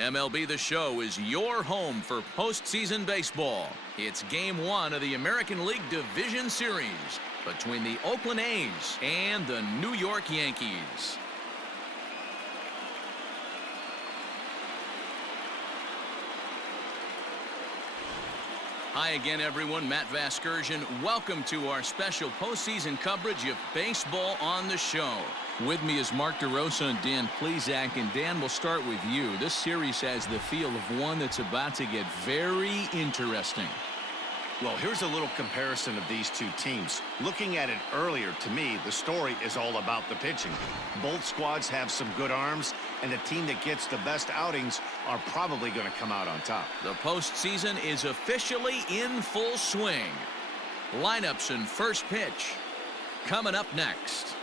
MLB The Show is your home for postseason baseball. It's Game 1 of the American League Division Series between the Oakland A's and the New York Yankees. Hi again, everyone. Matt Vasgersian. Welcome to our special postseason coverage of baseball on the show. With me is Mark DeRosa and Dan Plesac. And Dan, we'll start with you. This series has the feel of one that's about to get very interesting. Well, here's a little comparison of these two teams. Looking at it earlier, to me, the story is all about the pitching. Both squads have some good arms, and the team that gets the best outings are probably going to come out on top. The postseason is officially in full swing. Lineups and first pitch coming up next.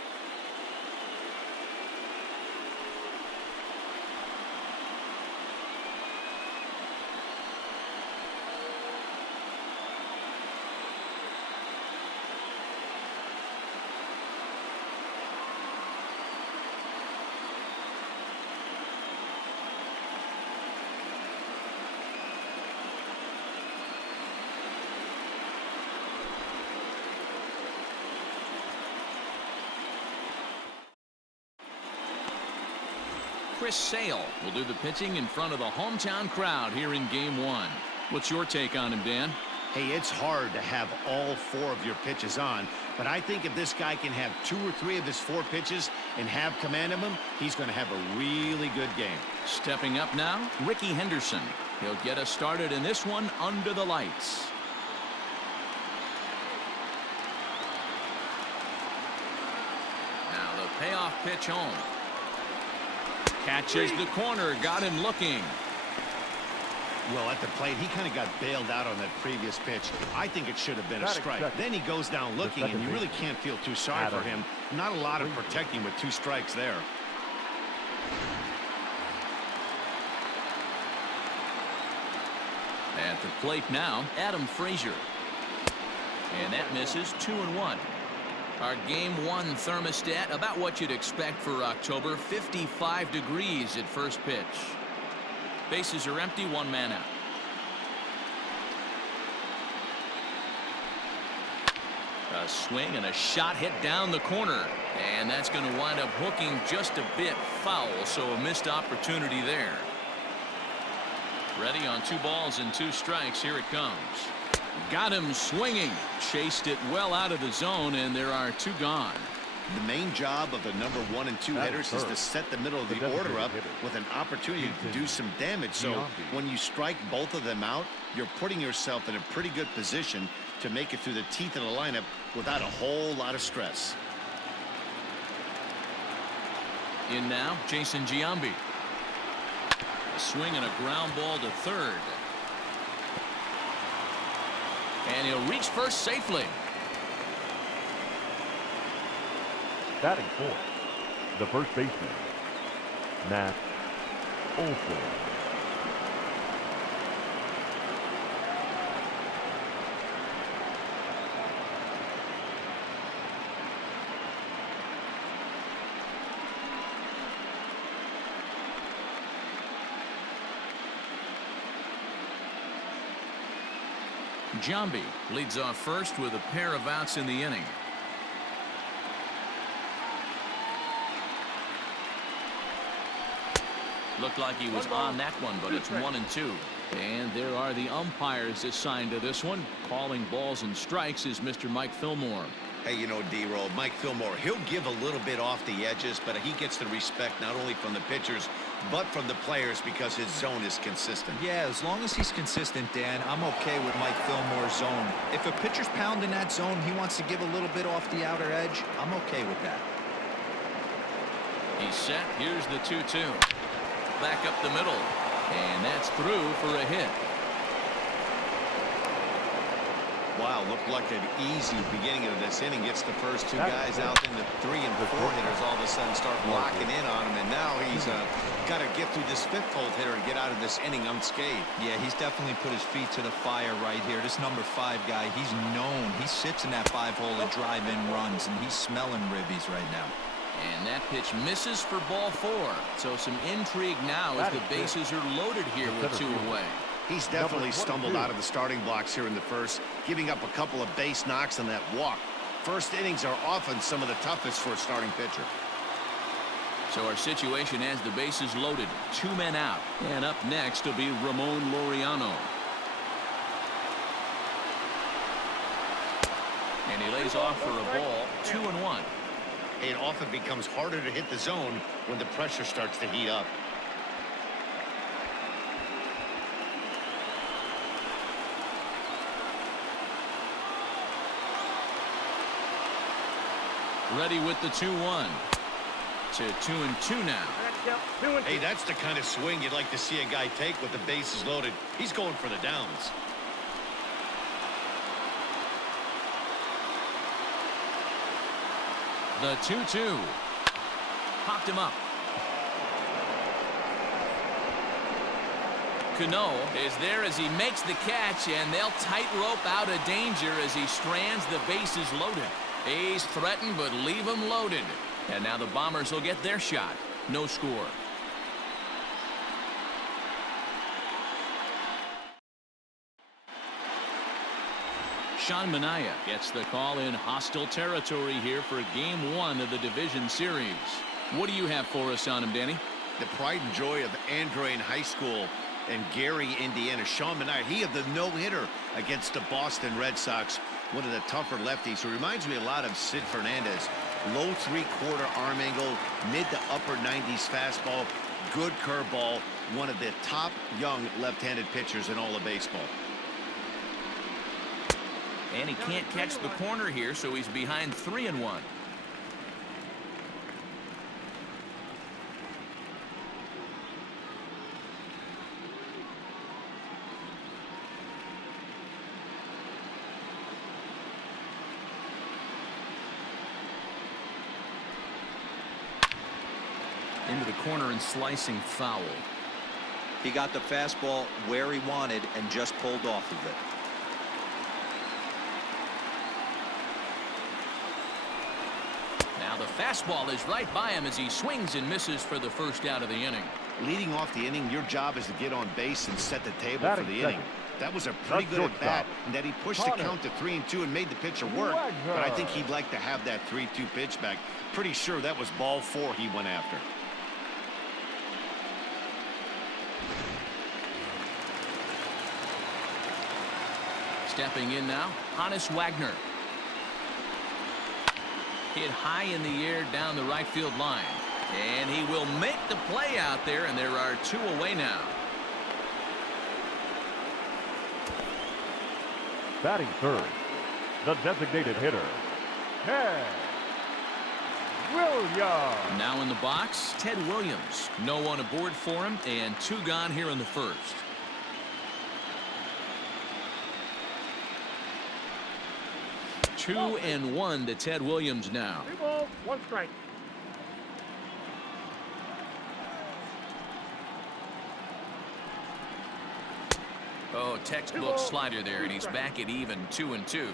Chris Sale will do the pitching in front of the hometown crowd here in Game 1. What's your take on him, Dan? Hey, it's hard to have all 4 of your pitches on, but I think if this guy can have 2 or 3 of his 4 pitches and have command of them, he's going to have a really good game. Stepping up now, Ricky Henderson. He'll get us started in this one under the lights. Now the payoff pitch home. Catches the corner, got him looking. Well, at the plate, he kind of got bailed out on that previous pitch. I think it should have been a strike. Then he goes down looking, and you really can't feel too sorry for him. Not a lot of protecting with 2 strikes there. At the plate now, Adam Frazier. And that misses 2-1. Our Game 1 thermostat, about what you'd expect for October, 55 degrees at first pitch. Bases are empty, 1 man out. A swing and a shot hit down the corner. And that's going to wind up hooking just a bit foul, so a missed opportunity there. Ready on 2 balls and 2 strikes. Here it comes. Got him swinging. Chased it well out of the zone, and there are 2 gone. The main job of the number 1 and 2 hitters is to set the middle of the order up with an opportunity to do some damage. So when you strike both of them out, you're putting yourself in a pretty good position to make it through the teeth of the lineup without a whole lot of stress. In now, Jason Giambi. A swing and a ground ball to third. And he'll reach first safely. Batting fourth, the first baseman, Matt Olson. Giambi leads off first with a pair of outs in the inning. Looked like he was on that one, but it's 1-2. And there are the umpires assigned to this one. Calling balls and strikes is Mr. Mike Fillmore. Hey, you know, D-Roll, Mike Fillmore, he'll give a little bit off the edges, but he gets the respect not only from the pitchers, but from the players because his zone is consistent. Yeah, as long as he's consistent, Dan, I'm okay with Mike Fillmore's zone. If a pitcher's pounding that zone, he wants to give a little bit off the outer edge, I'm okay with that. He's set. Here's the 2-2. Back up the middle. And that's through for a hit. Wow, looked like an easy beginning of this inning. Gets the first 2 guys out, and the 3 and 4 hitters all of a sudden start locking in on him. And now he's got to get through this 5th hole hitter to get out of this inning unscathed. Yeah, he's definitely put his feet to the fire right here. This number 5 guy, he's known. He sits in that 5 hole to drive in runs, and he's smelling ribbies right now. And that pitch misses for ball 4. So some intrigue now as the bases are loaded here with 2 away. He's definitely stumbled out of the starting blocks here in the first, giving up a couple of base knocks on that walk. First innings are often some of the toughest for a starting pitcher. So our situation has the bases loaded, 2 men out. And up next will be Ramon Laureano. And he lays off for a ball, 2-1. It often becomes harder to hit the zone when the pressure starts to heat up. Ready with the 2-1 to 2-2 now. Hey, that's the kind of swing you'd like to see a guy take with the bases loaded. He's going for the downs. The 2-2 popped him up. Cano is there as he makes the catch, and they'll tightrope out of danger as he strands the bases loaded. A's threaten, but leave them loaded. And now the Bombers will get their shot. No score. Sean Manaea gets the call in hostile territory here for Game 1 of the Division Series. What do you have for us on him, Danny? The pride and joy of Andrew High School and Gary, Indiana. Sean Manaea, he had the no-hitter against the Boston Red Sox, one of the tougher lefties. Who reminds me a lot of Sid Fernandez. Low three-quarter arm angle, mid to upper 90s fastball, good curveball, one of the top young left-handed pitchers in all of baseball. And he can't catch the corner here, so he's behind 3-1. Into the corner and slicing foul. He got the fastball where he wanted and just pulled off of it. Now the fastball is right by him as he swings and misses for the first out of the inning. Leading off the inning, your job is to get on base and set the table for the inning. That was a pretty good at bat, and that he pushed the count to 3-2 and made the pitcher work. But I think he'd like to have that 3-2 pitch back. Pretty sure that was ball 4 he went after. Stepping in now, Hannes Wagner. Hit high in the air down the right field line. And he will make the play out there, and there are 2 away now. Batting third, the designated hitter, Ted Williams. Now in the box, Ted Williams. No one aboard for him, and 2 gone here in the first. Two and 1 to Ted Williams now. 3 balls, 1 strike. Oh, textbook slider there, and he's back at even 2-2.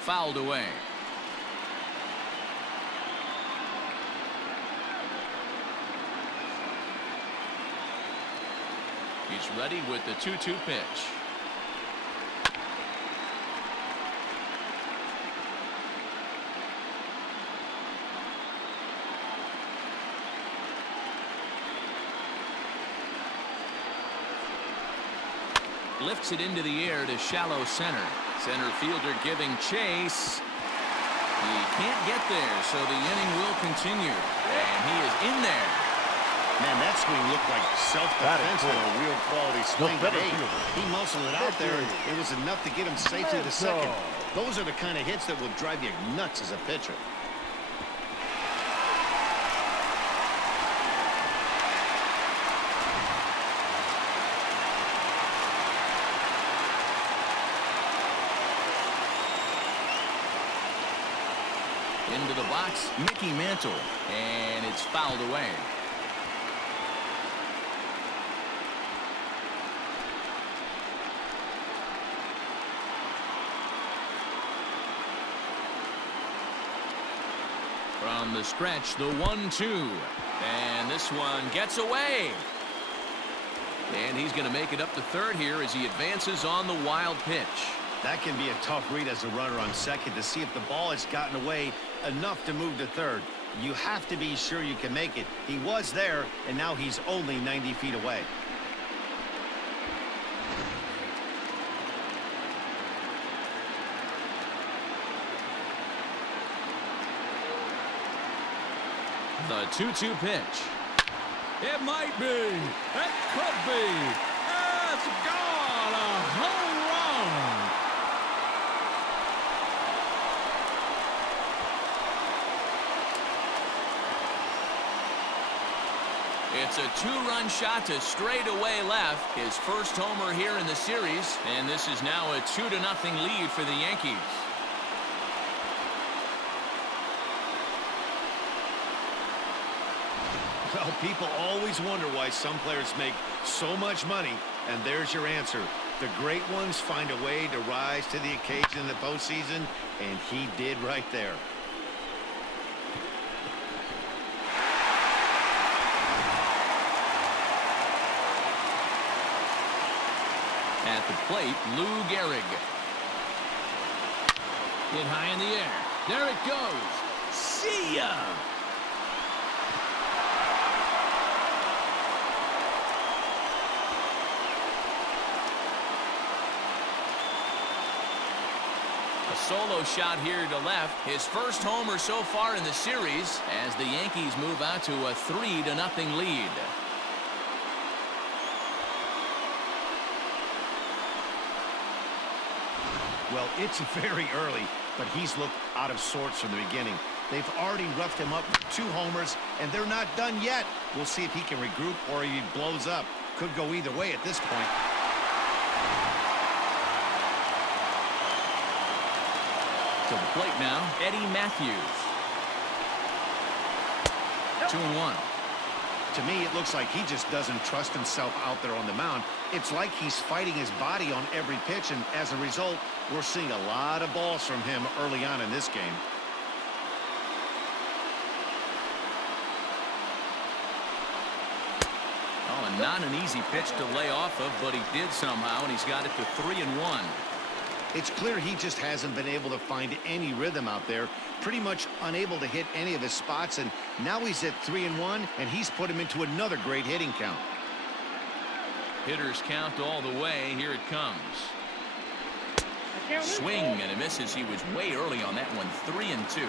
Fouled away. He's ready with the 2-2 pitch. Lifts it into the air to shallow center. Center fielder giving chase. He can't get there, so the inning will continue. And he is in there. Man, that swing looked like self-defense and a real quality swing. But hey, he muscled it out there, and it was enough to get him safely to second. Those are the kind of hits that will drive you nuts as a pitcher. Into the box, Mickey Mantle, and it's fouled away. From the stretch, the 1-2. And this one gets away. And he's going to make it up to third here as he advances on the wild pitch. That can be a tough read as a runner on second to see if the ball has gotten away enough to move to third. You have to be sure you can make it. He was there, and now he's only 90 feet away. The 2-2 pitch. It might be. It could be. It's gone. A home run. It's a two-run shot to straightaway left. His first homer here in the series. And this is now a 2-0 lead for the Yankees. Well, people always wonder why some players make so much money, and there's your answer. The great ones find a way to rise to the occasion in the postseason, and he did right there. At the plate, Lou Gehrig. Hit high in the air. There it goes. See ya! A solo shot here to left. His first homer so far in the series as the Yankees move out to a 3-0 lead. Well, it's very early, but he's looked out of sorts from the beginning. They've already roughed him up with 2 homers, and they're not done yet. We'll see if he can regroup or he blows up. Could go either way at this point. To the plate now, Eddie Matthews. 2-1. To me, it looks like he just doesn't trust himself out there on the mound. It's like he's fighting his body on every pitch, and as a result, we're seeing a lot of balls from him early on in this game. Oh, and not an easy pitch to lay off of, but he did somehow, and he's got it to 3-1. It's clear he just hasn't been able to find any rhythm out there, pretty much unable to hit any of his spots, and now he's at 3-1, and he's put him into another great hitting count. Hitters count all the way. Here it comes. Swing, and it misses. He was way early on that one. 3-2.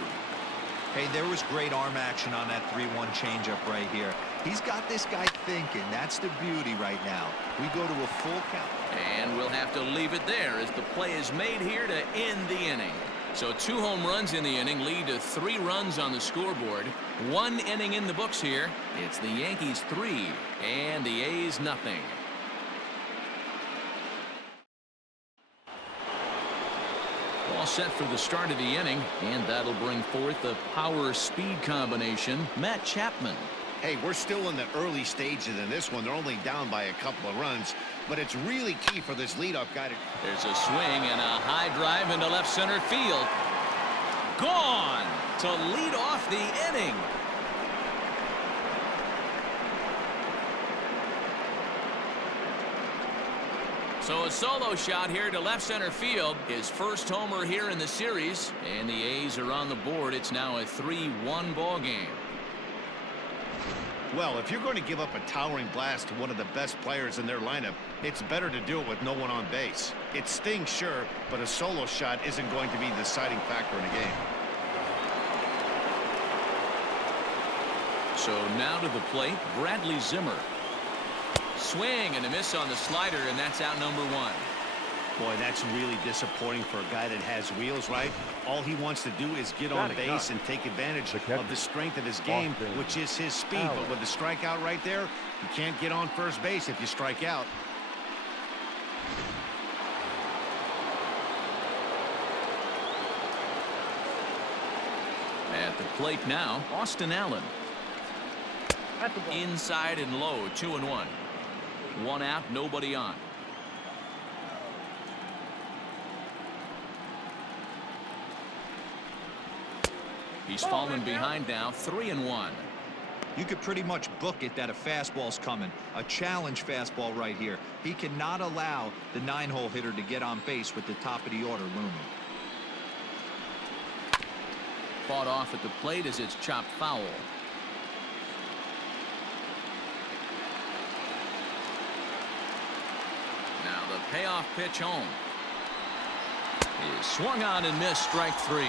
Hey, there was great arm action on that 3-1 changeup right here. He's got this guy thinking. That's the beauty right now. We go to a full count. And we'll have to leave it there as the play is made here to end the inning. So 2 home runs in the inning lead to 3 runs on the scoreboard. 1 inning in the books here. It's the Yankees 3 and the A's nothing. All set for the start of the inning, and that'll bring forth the power-speed combination, Matt Chapman. Hey, we're still in the early stages in this one. They're only down by a couple of runs, but it's really key for this leadoff guy to... There's a swing and a high drive into left center field. Gone to lead off the inning. So a solo shot here to left center field. His first homer here in the series. And the A's are on the board. It's now a 3-1 ball game. Well, if you're going to give up a towering blast to one of the best players in their lineup, it's better to do it with no one on base. It stings, sure, but a solo shot isn't going to be the deciding factor in a game. So now to the plate, Bradley Zimmer. Swing and a miss on the slider, and that's out number 1. Boy, that's really disappointing for a guy that has wheels, right? All he wants to do is get on base and take advantage of the strength of his game, which is his speed. But with the strikeout right there, you can't get on first base if you strike out. At the plate now, Austin Allen. Inside and low, 2-1. 1 out, nobody on. He's fallen behind now, 3-1. You could pretty much book it that a fastball's coming. A challenge fastball right here. He cannot allow the 9-hole hitter to get on base with the top of the order looming. Fought off at the plate as it's chopped foul. Now the payoff pitch home. Is swung on and missed, strike 3.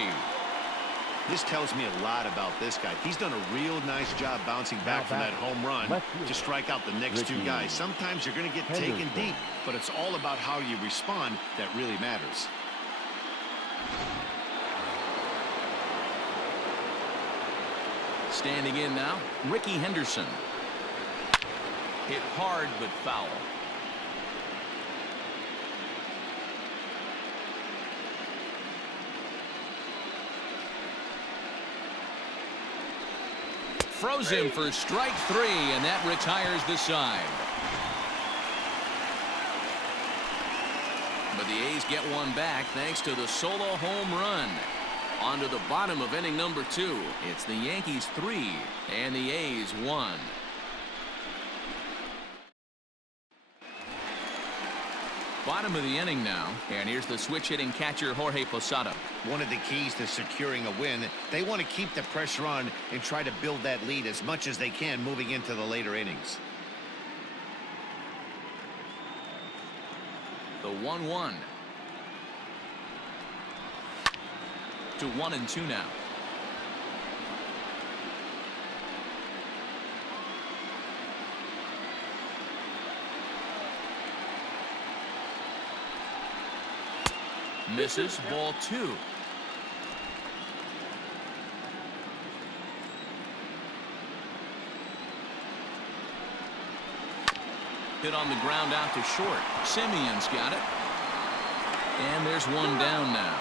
This tells me a lot about this guy. He's done a real nice job bouncing back from that home run to strike out the next two guys. Sometimes you're going to get taken deep, but it's all about how you respond that really matters. Standing in now, Ricky Henderson. Hit hard but foul. Froze him for strike 3, and that retires the side. But the A's get one back thanks to the solo home run. On to the bottom of inning number 2. It's the Yankees 3 and the A's 1. Bottom of the inning now, and here's the switch-hitting catcher Jorge Posada. One of the keys to securing a win, they want to keep the pressure on and try to build that lead as much as they can moving into the later innings. The 1-1. To 1-2 now. Misses, ball 2. Hit on the ground out to short. Simeon's got it. And there's one down now.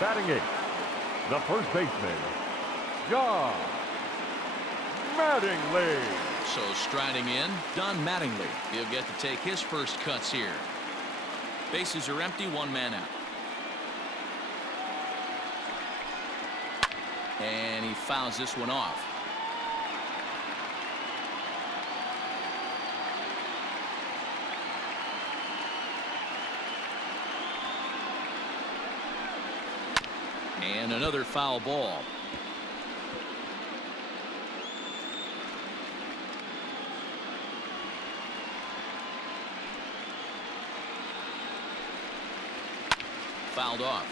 Batting 8, the first baseman, John Mattingly. So striding in, Don Mattingly. He'll get to take his first cuts here. Bases are empty, one man out. And he fouls this one off. And another foul ball. Fouled off.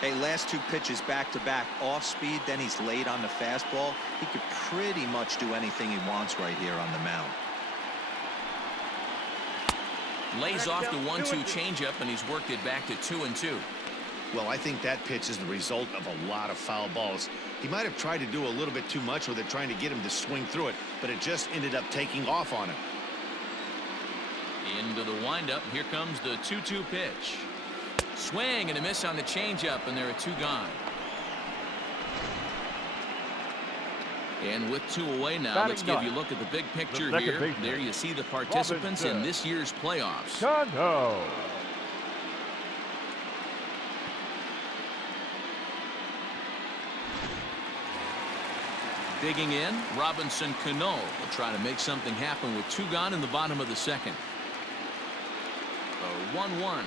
Hey, last 2 pitches back-to-back off speed, then he's late on the fastball. He could pretty much do anything he wants right here on the mound. Lays off the 1-2 changeup, and he's worked it back to 2-2. Well, I think that pitch is the result of a lot of foul balls. He might have tried to do a little bit too much with it, trying to get him to swing through it, but it just ended up taking off on him. Into the windup. Here comes the 2-2 pitch. Swing and a miss on the changeup, and there are 2 gone. And with 2 away now, let's give you a look at the big picture here. There you see the participants in this year's playoffs. Cano. Digging in, Robinson Cano will try to make something happen with 2 gone in the bottom of the second. A 1-1.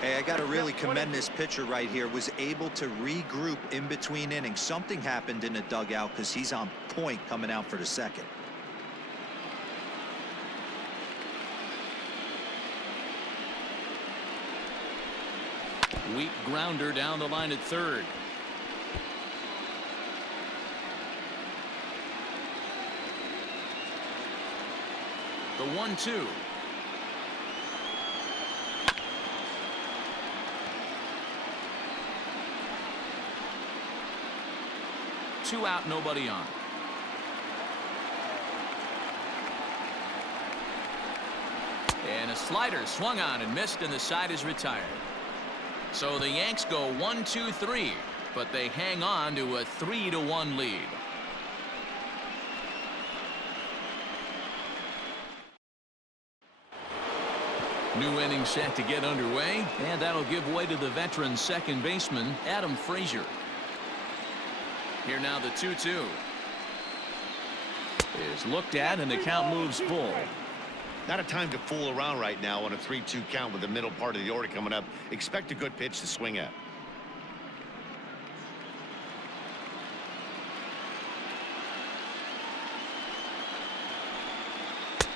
Hey, I got to really commend this pitcher right here. Was able to regroup in between innings. Something happened in the dugout because he's on point coming out for the second. Weak grounder down the line at third. The 1-2. Two out, nobody on. And a slider swung on and missed, and the side is retired. So the Yanks go 1-2-3, but they hang on to a 3-1 lead. New inning set to get underway, and that'll give way to the veteran second baseman, Adam Frazier. Here now the 2-2. Is looked at, and the count moves full. Not a time to fool around right now on a 3-2 count with the middle part of the order coming up. Expect a good pitch to swing at.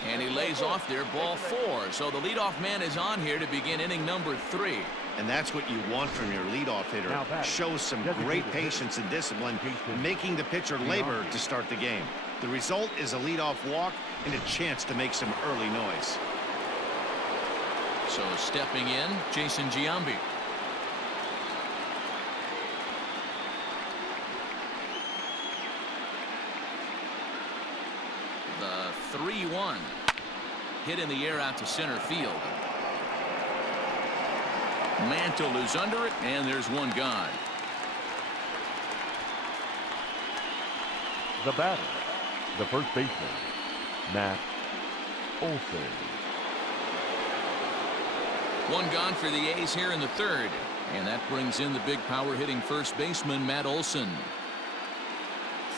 And he lays off there, ball 4. So the leadoff man is on here to begin inning number 3. And that's what you want from your leadoff hitter. Shows some great patience and discipline, making the pitcher labor to start the game. The result is a leadoff walk and a chance to make some early noise. So stepping in, Jason Giambi. The 3-1. Hit in the air out to center field. Mantle is under it, and there's one gone. The batter, the first baseman, Matt Olson. One gone for the A's here in the 3rd. And that brings in the big power hitting first baseman, Matt Olson.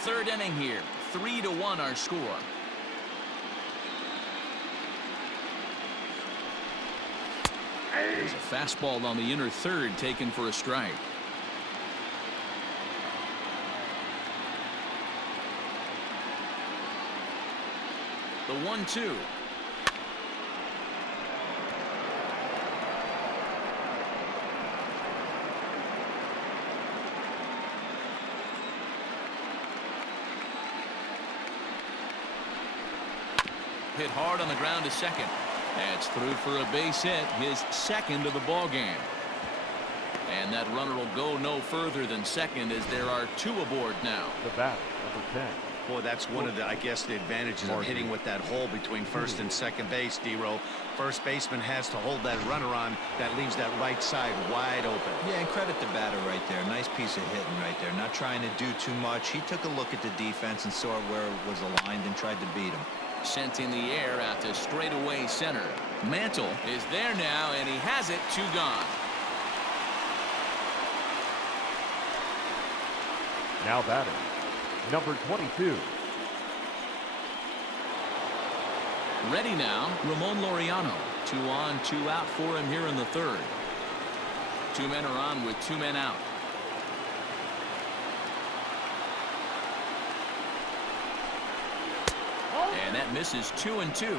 3rd inning here. 3-1 our score. There's a fastball on the inner 3rd taken for a strike. The 1-2. Hit hard on the ground to second. That's through for a base hit, his 2nd of the ball game. And that runner will go no further than second as there are 2 aboard now. The batter, number 10. Boy, that's one of the, I guess, the advantages of hitting with that hole between first and second base, D-Row. First baseman has to hold that runner on. That leaves that right side wide open. Yeah, and credit the batter right there. Nice piece of hitting right there. Not trying to do too much. He took a look at the defense and saw where it was aligned and tried to beat him. Sent in the air out to straightaway center. Mantle is there now, and he has it. 2 gone. Now batting, number 22. Ready now, Ramon Laureano. 2 on, 2 out for him here in the 3rd. 2 men are on with 2 men out. And that misses 2-2.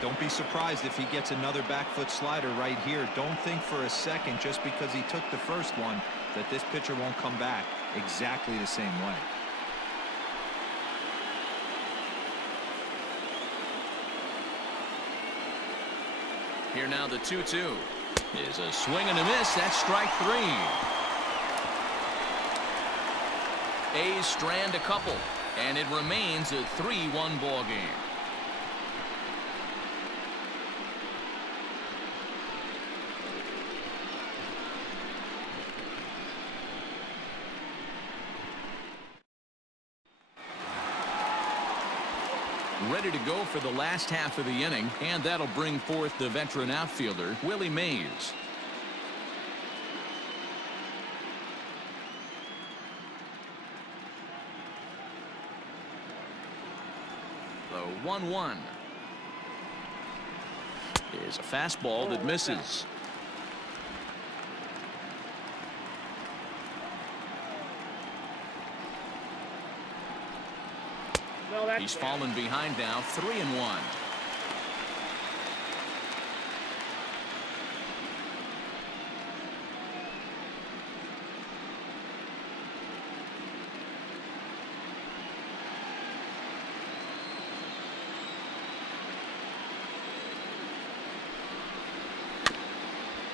Don't be surprised if he gets another back foot slider right here. Don't think for a second, just because he took the first one, that this pitcher won't come back exactly the same way. Here now the 2-2 is a swing and a miss. That's strike 3. A's strand a couple, and it remains a 3-1 ball game. Ready to go for the last half of the inning, and that'll bring forth the veteran outfielder, Willie Mays. The 1-1 is a fastball that misses. He's fallen behind now, 3-1.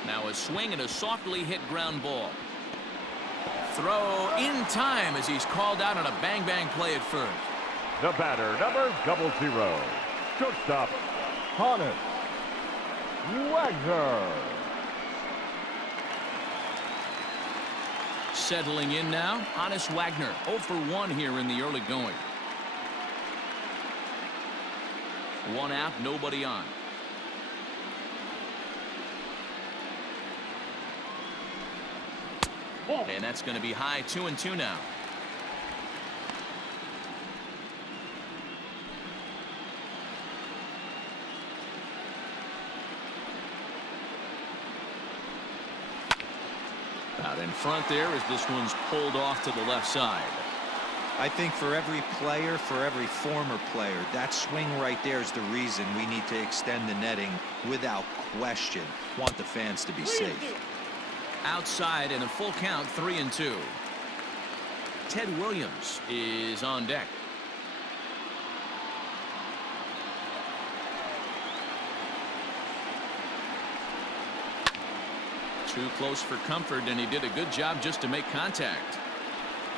Now a swing and a softly hit ground ball. Throw in time as he's called out on a bang-bang play at first. The batter, number 00. Shortstop, Honus Wagner. Settling in now, Honus Wagner, 0 for 1 here in the early going. 1 out, nobody on. And that's going to be high 2-2 now. Out in front there as this one's pulled off to the left side. I think for every player, for every former player, that swing right there is the reason we need to extend the netting without question. Want the fans to be safe. Outside in a full count, 3-2. Ted Williams is on deck. Too close for comfort, and he did a good job just to make contact.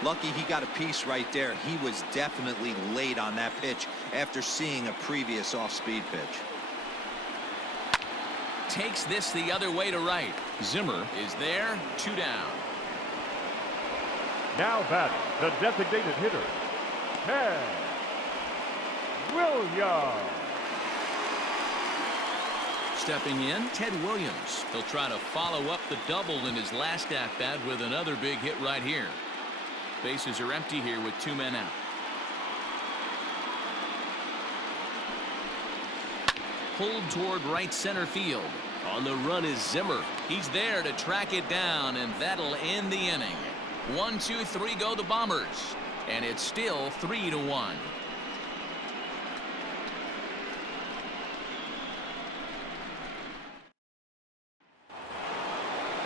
Lucky he got a piece right there. He was definitely late on that pitch after seeing a previous off-speed pitch. Takes this the other way to right. Zimmer is there, 2 down. Now batting, the designated hitter, Ted Williams. Stepping in, Ted Williams. He'll try to follow up the double in his last at-bat with another big hit right here. Bases are empty here with 2 men out. Pulled toward right center field. On the run is Zimmer. He's there to track it down, and that'll end the inning. 1, 2, 3 go the Bombers, and it's still 3-1.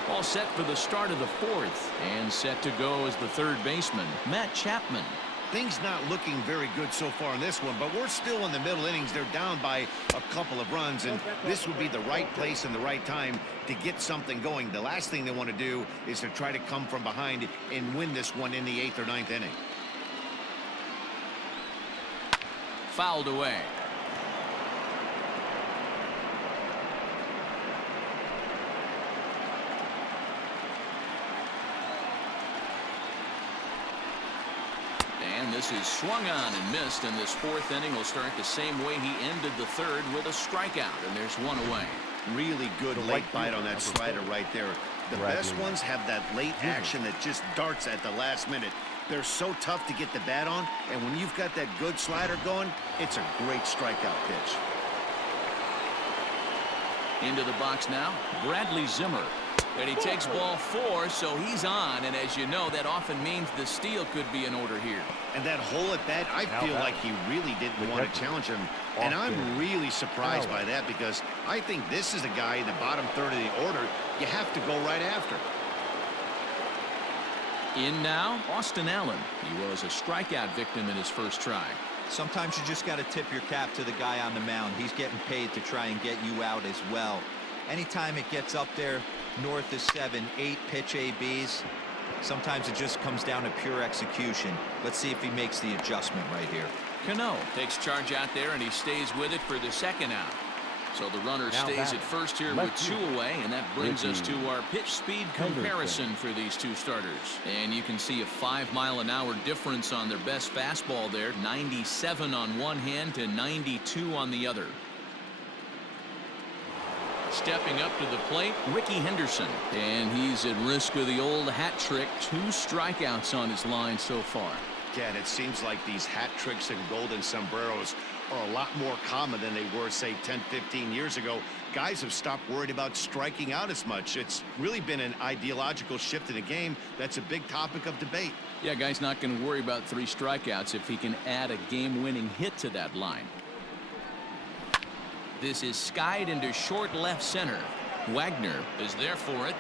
All set for the start of the 4th, and set to go as the third baseman, Matt Chapman. Things not looking very good so far in this one, but we're still in the middle innings. They're down by a couple of runs, and this would be the right place and the right time to get something going. The last thing they want to do is to try to come from behind and win this one in the 8th or 9th inning. Fouled away. And this is swung on and missed, and this 4th inning will start the same way he ended the 3rd with a strikeout, and there's 1 away. Really good late bite on that slider right there. The best ones have that late action that just darts at the last minute. They're so tough to get the bat on, and when you've got that good slider going, it's a great strikeout pitch. Into the box now, Bradley Zimmer. And he takes ball 4, so he's on, and as you know, that often means the steal could be in order here. And that hole at bat, I feel like he really didn't want to challenge him, and I'm really surprised by that, because I think this is a guy in the bottom 3rd of the order you have to go right after. In now, Austin Allen. He was a strikeout victim in his first try. Sometimes you just got to tip your cap to the guy on the mound. He's getting paid to try and get you out as well. Anytime it gets up there north of 7, 8 pitch ABs, sometimes it just comes down to pure execution. Let's see if he makes the adjustment right here. Cano takes charge out there, and he stays with it for the 2nd out. So the runner stays at first here with 2 away, and that brings us to our pitch speed comparison for these 2 starters. And you can see a 5-mile-an-hour difference on their best fastball there. 97 on one hand to 92 on the other. Stepping up to the plate, Ricky Henderson, and he's at risk of the old hat trick. 2 strikeouts on his line so far. Again, it seems like these hat tricks and golden sombreros are a lot more common than they were, say, 10, 15 years ago. Guys have stopped worried about striking out as much. It's really been an ideological shift in the game. That's a big topic of debate. Yeah, guy's not going to worry about 3 strikeouts if he can add a game-winning hit to that line. This is skied into short left center. Wagner is there for it.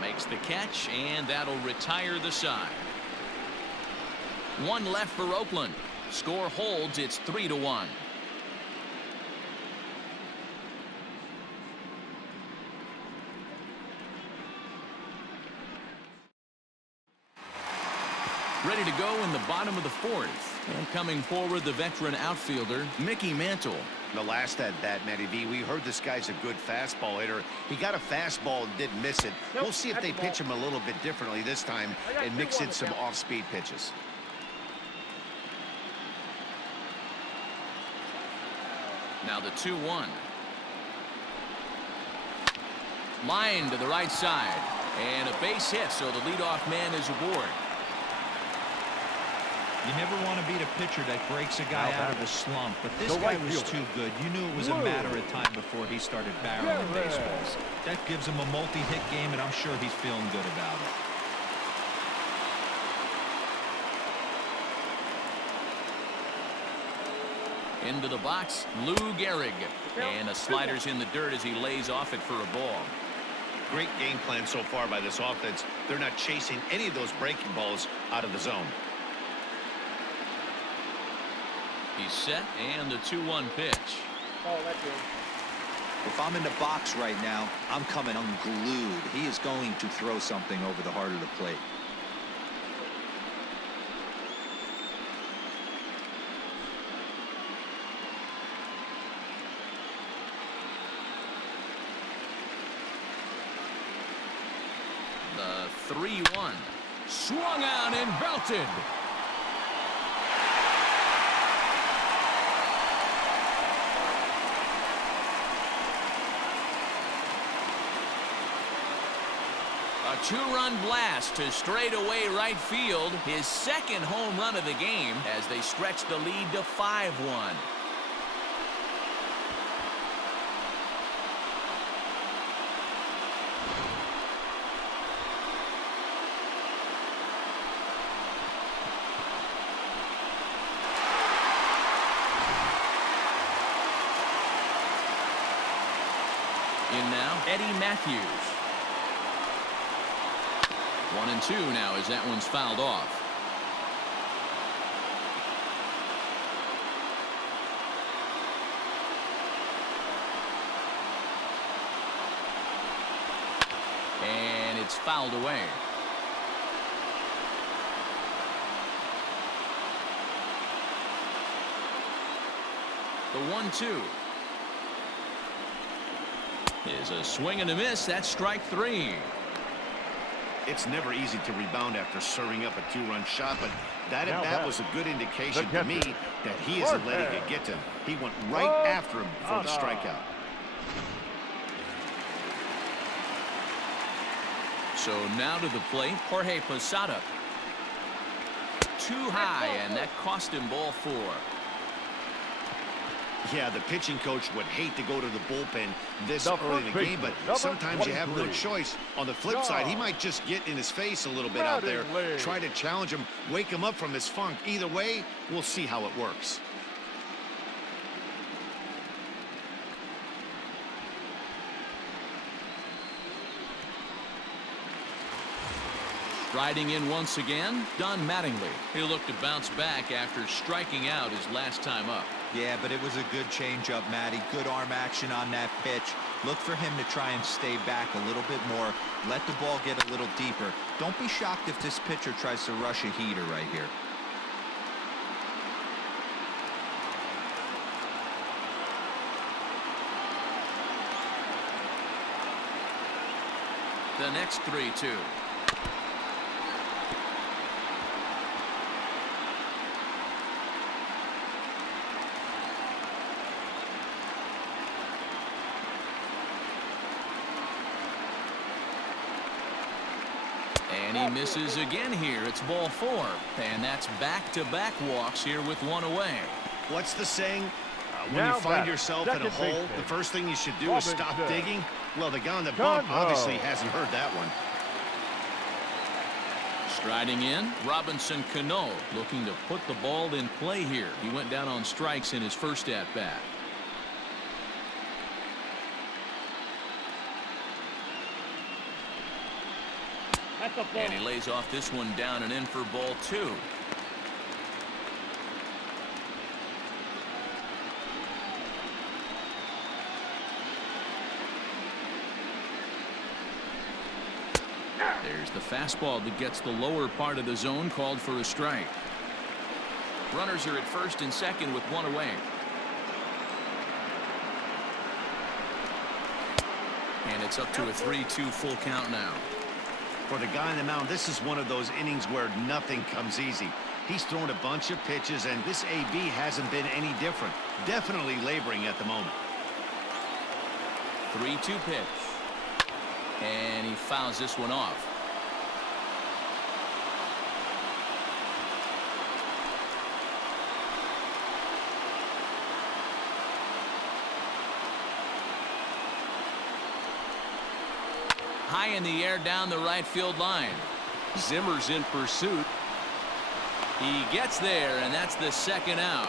Makes the catch, and that'll retire the side. 1 left for Oakland. Score holds. It's 3-1. Ready to go in the bottom of the 4th. And coming forward, the veteran outfielder, Mickey Mantle. The last at bat, Matty V, we heard this guy's a good fastball hitter. He got a fastball and didn't miss it. We'll see if they pitch him a little bit differently this time and mix in some off-speed pitches. Now the 2-1. Line to the right side. And a base hit, so the leadoff man is aboard. You never want to beat a pitcher that breaks a guy out of a slump, but this The guy right was fielder. too good. You knew it was a matter of time before he started barreling baseballs. That gives him a multi-hit game, and I'm sure he's feeling good about it. Into the box, Lou Gehrig. And the slider's in the dirt as he lays off it for a ball. Great game plan so far by this offense. They're not chasing any of those breaking balls out of the zone. He's set, and the 2-1 pitch. Oh, that's it. If I'm in the box right now, I'm coming unglued. He is going to throw something over the heart of the plate. The 3-1. Swung out and belted. A 2-run blast to straightaway right field. His second home run of the game as they stretch the lead to 5-1. In now, Eddie Matthews. 1-2 now as that one's fouled off. And it's fouled away. The 1-2 is a swing and a miss. That's strike 3. It's never easy to rebound after serving up a 2-run shot, but that Now at bat back. was a good indication The to me catcher. that he isn't letting it get to him. He went right after him for the strikeout. So now to the plate, Jorge Posada. Too high, and that cost him ball 4. Yeah, the pitching coach would hate to go to the bullpen this The early in the first game, but baseman, number sometimes you have no 23. choice. On the flip side, he might just get in his face a little bit out there, Mattingly. try to challenge him, wake him up from his funk. Either way, we'll see how it works. Striding in once again, Don Mattingly. He'll look to bounce back after striking out his last time up. Yeah, but it was a good changeup, Matty. Good arm action on that pitch. Look for him to try and stay back a little bit more. Let the ball get a little deeper. Don't be shocked if this pitcher tries to rush a heater right here. The next 3-2. And he misses again here. It's ball 4. And that's back-to-back walks here with one away. What's the saying? When Now you find batter, yourself in a second hole, baseman, the first thing you should do is Robinson. stop digging. Well, the guy on the Gun bump obviously ho. hasn't heard that one. Striding in, Robinson Cano looking to put the ball in play here. He went down on strikes in his first at-bat. That's a ball. And he lays off this one down and in for ball 2. There's the fastball that gets the lower part of the zone, called for a strike. Runners are at first and second with one away. And it's up to a 3-2 full count now. For the guy on the mound, this is one of those innings where nothing comes easy. He's thrown a bunch of pitches, and this AB hasn't been any different. Definitely laboring at the moment. 3-2 pitch. And he fouls this one off. High in the air down the right field line. Zimmer's in pursuit. He gets there, and that's the second out.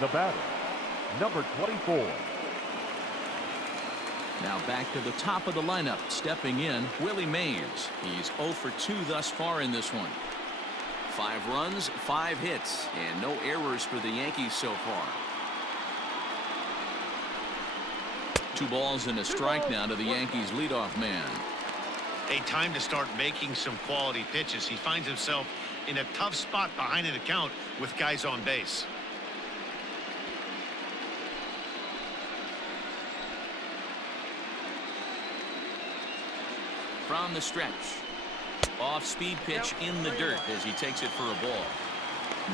The batter, number 24. Now back to the top of the lineup. Stepping in, Willie Mays. He's 0 for 2 thus far in this one. 5 runs, 5 hits, and no errors for the Yankees so far. 2 balls and a strike now to the Yankees leadoff man. A time to start making some quality pitches. He finds himself in a tough spot behind an account with guys on base. From the stretch. Off-speed pitch in the dirt as he takes it for a ball.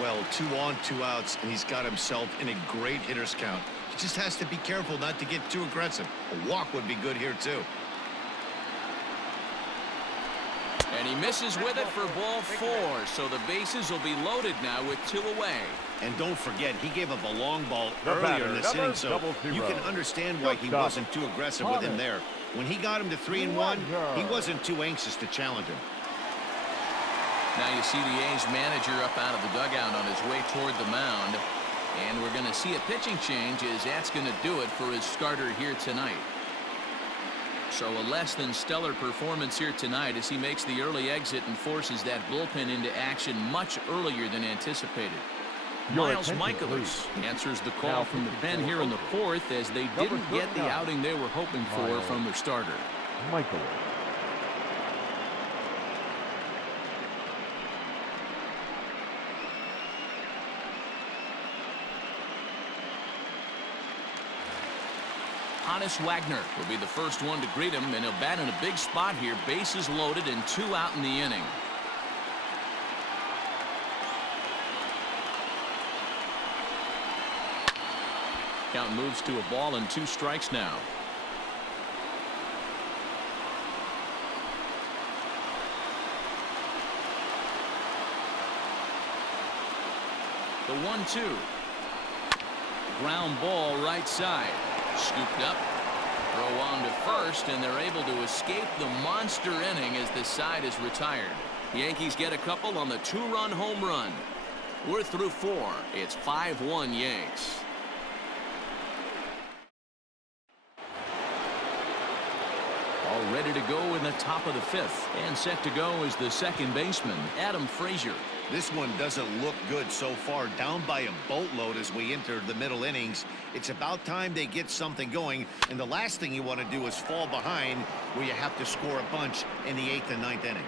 Well, 2 on, 2 outs, and he's got himself in a great hitter's count. He just has to be careful not to get too aggressive. A walk would be good here, too. And he misses with it for ball 4, so the bases will be loaded now with 2 away. And don't forget, he gave up a long ball The earlier batter, in this number inning, so 00. you can understand why he Shortstop, wasn't too aggressive with him there. When he got him to 3-1, he wasn't too anxious to challenge him. Now you see the A's manager up out of the dugout on his way toward the mound. And we're going to see a pitching change as that's going to do it for his starter here tonight. So a less than stellar performance here tonight as he makes the early exit and forces that bullpen into action much earlier than anticipated. Your Miles attention, Michaelis please. answers the call Now from the pitching pen for here in the Oakland. 4th as they Number didn't get the 39. outing they were hoping for Miles. from their starter. Michael. Hannes Wagner will be the first one to greet him, and he'll bat in a big spot here. Bases loaded and 2 out in the inning. Count moves to a ball and 2 strikes now. The 1-2. Ground ball right side. Scooped up. Throw on to first, and they're able to escape the monster inning as the side is retired. Yankees get a couple on the 2-run home run. We're through 4. It's 5-1 Yanks. All ready to go in the top of the 5th. And set to go is the second baseman, Adam Frazier. This one doesn't look good so far. Down by a boatload as we enter the middle innings. It's about time they get something going. And the last thing you want to do is fall behind where you have to score a bunch in the 8th and 9th inning.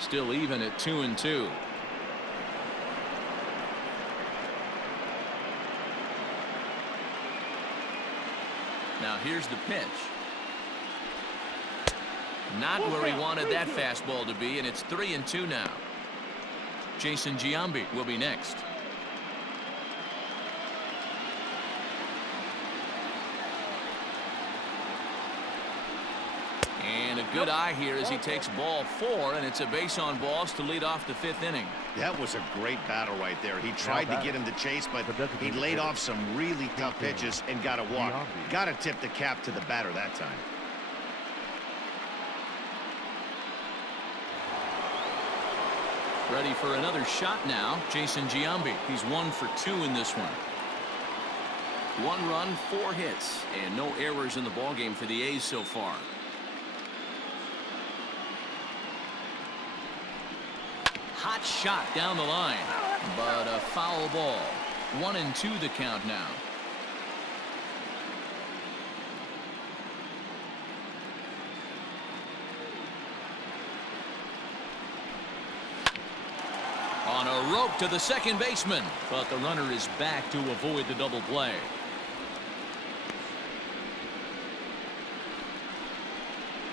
Still even at 2-2. Now here's the pitch. Not where he wanted that fastball to be, and it's 3-2 now. Jason Giambi will be next. And a good eye here as he takes ball 4, and it's a base on balls to lead off the 5th inning. That was a great battle right there. He tried to get him to chase, but he laid off some really tough pitches and got a walk. Got to tip the cap to the batter that time. Ready for another shot now. Jason Giambi. He's 1 for 2 in this one. 1 run, 4 hits, and no errors in the ballgame for the A's so far. Hot shot down the line, but a foul ball. 1-2 the count now. On a rope to the second baseman, but the runner is back to avoid the double play.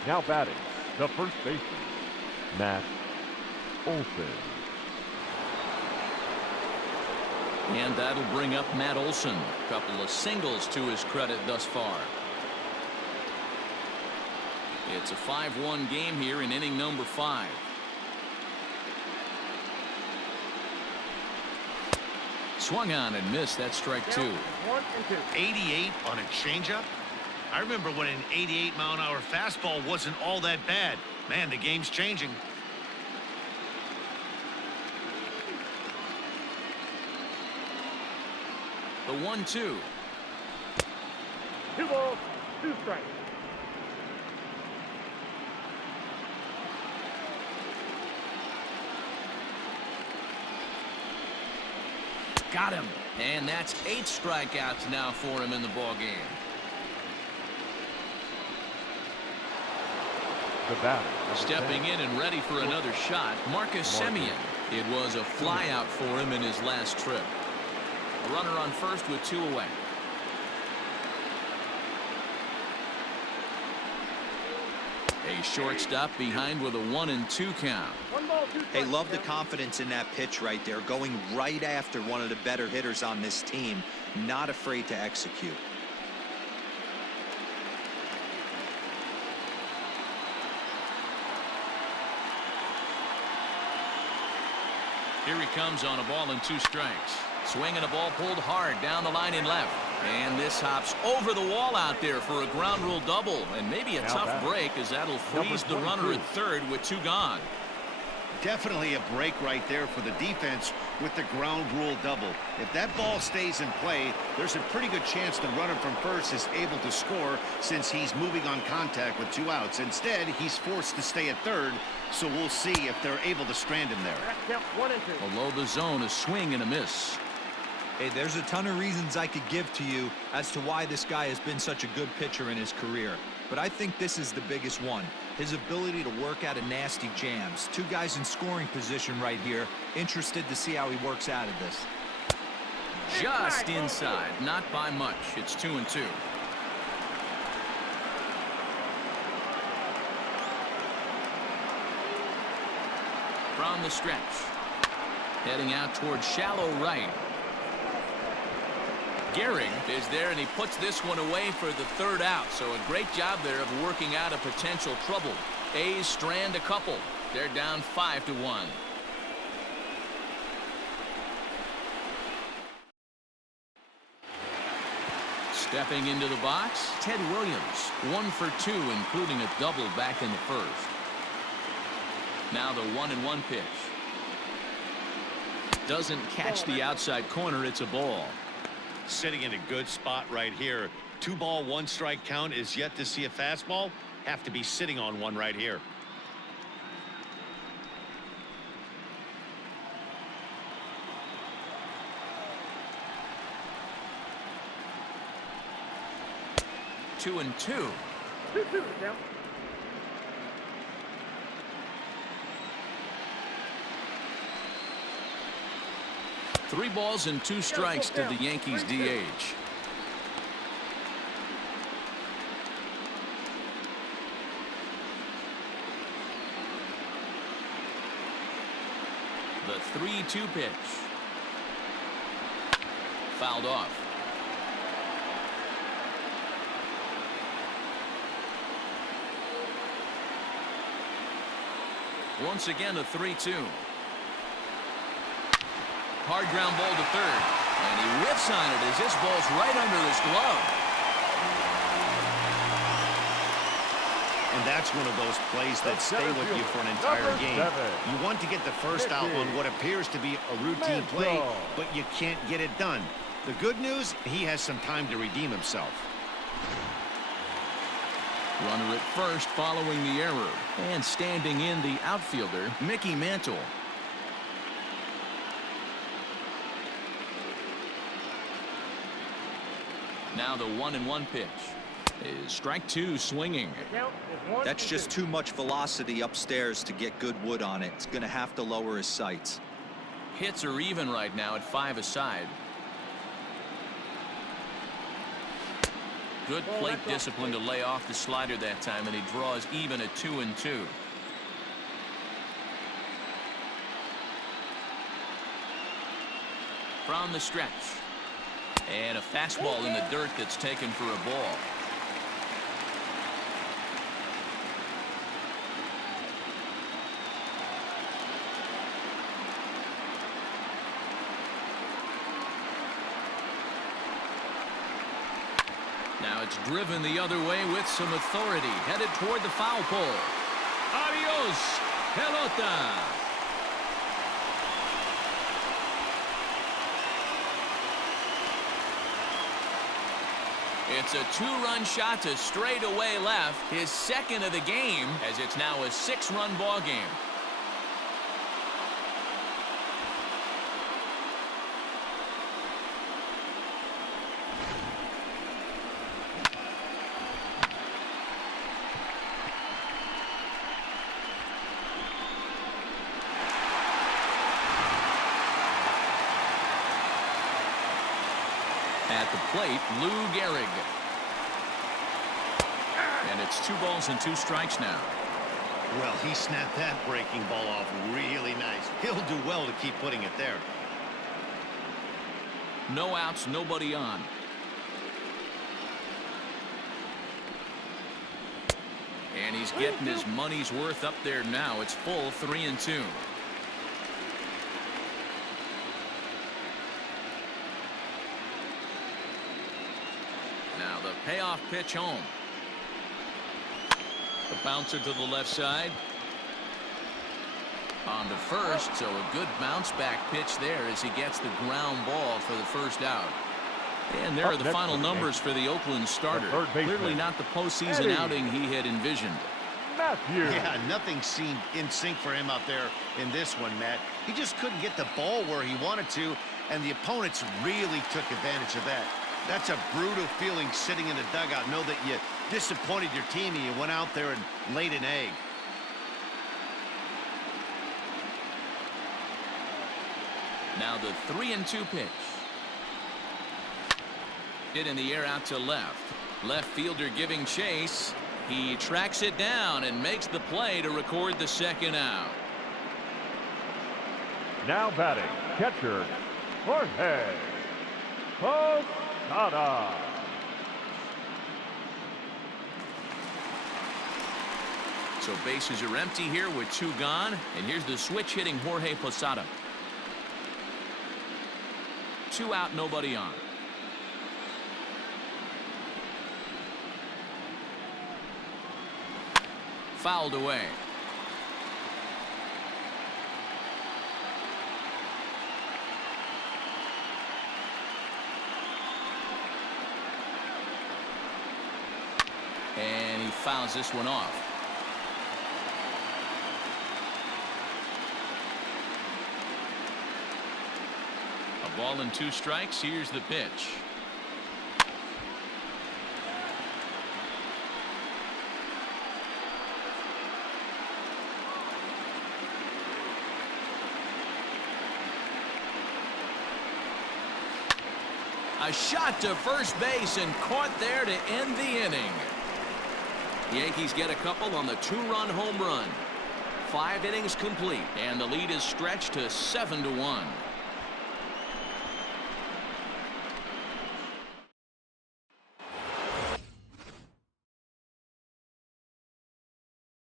Now batting, the first baseman, Matt Olsen. And that'll bring up Matt Olson. A couple of singles to his credit thus far. It's a 5-1 game here in inning number 5. Swung on and missed. That's strike 2. 1 and 2. 88 on a changeup. I remember when an 88-mile-an-hour fastball wasn't all that bad. Man, the game's changing. The 1-2. 2 balls, 2 strikes. Got him. And that's 8 strikeouts now for him in the ball game. The batter. Stepping in and ready for another shot, Marcus Semien. It was a flyout for him in his last trip. A runner on first with 2 away. A shortstop behind with a 1-2 count. 1 ball, 2 strikes. Hey, love the confidence in that pitch right there. Going right after one of the better hitters on this team. Not afraid to execute. Here he comes on a ball and 2 strikes. Swinging a ball pulled hard down the line in left. And this hops over the wall out there for a ground rule double. And maybe a tough break, as that'll freeze the runner at third with 2 gone. Definitely a break right there for the defense with the ground rule double. If that ball stays in play, there's a pretty good chance the runner from first is able to score since he's moving on contact with 2 outs. Instead, he's forced to stay at third, so we'll see if they're able to strand him there. That counts 1 and 2. Below the zone, a swing and a miss. Hey, there's a ton of reasons I could give to you as to why this guy has been such a good pitcher in his career. But I think this is the biggest one. His ability to work out of nasty jams. 2 guys in scoring position right here. Interested to see how he works out of this. Just inside, not by much. It's 2-2. From the stretch. Heading out towards shallow right. Gehrig is there, and he puts this one away for the 3rd out. So a great job there of working out a potential trouble. A's strand a couple. They're down 5-1. Stepping into the box, Ted Williams. 1 for 2, including a double back in the first. Now the 1-1 pitch. Doesn't catch the outside corner. It's a ball. Sitting in a good spot right here. 2 ball, 1 strike count is yet to see a fastball. Have to be sitting on one right here. Two and 2. 2-2 count. Three balls and 2 strikes to the Yankees DH. The 3-2 pitch. Fouled off. Once again, a 3-2. Hard ground ball to third. And he whiffs on it as this ball's right under his glove. And that's one of those plays that stay with you for an entire game. You want to get the first out on what appears to be a routine play, but you can't get it done. The good news, he has some time to redeem himself. Runner at first following the error. And standing in the outfielder, Mickey Mantle. Now the 1-1 pitch is strike 2 swinging. That's just too much velocity upstairs to get good wood on it. It's going to have to lower his sights. Hits are even right now at 5 aside. Good plate discipline to lay off the slider that time, and he draws even at 2-2. from the stretch. And a fastball in the dirt that's taken for a ball. Now it's driven the other way with some authority, headed toward the foul pole. Adios, pelota. It's a two-run shot to straightaway left, his second of the game, as it's now a 6-run ball game. At the plate, Lou Gehrig. And it's 2 balls and 2 strikes now. Well, he snapped that breaking ball off really nice. He'll do well to keep putting it there. No outs, nobody on. And he's getting his money's worth up there now. It's full 3-2. Now the payoff pitch home. The bouncer to the left side. On to first, so a good bounce back pitch there as he gets the ground ball for the first out. And there are the final numbers for the Oakland starter. Clearly not the postseason outing he had envisioned. Yeah, nothing seemed in sync for him out there in this one, Matt. He just couldn't get the ball where he wanted to, and the opponents really took advantage of that. That's a brutal feeling sitting in the dugout. Know that you disappointed your team and you went out there and laid an egg. Now the 3-2 pitch. Hit in the air out to left. Left fielder giving chase. He tracks it down and makes the play to record the second out. Now batting, catcher, Jorge Posada. So bases are empty here with 2 gone. And here's the switch hitting Jorge Posada. 2 out, nobody on. Fouled away. And he fouls this one off. A ball and 2 strikes. Here's the pitch. A shot to first base and caught there to end the inning. Yankees get a couple on the 2-run home run. 5 innings complete, and the lead is stretched to 7-1.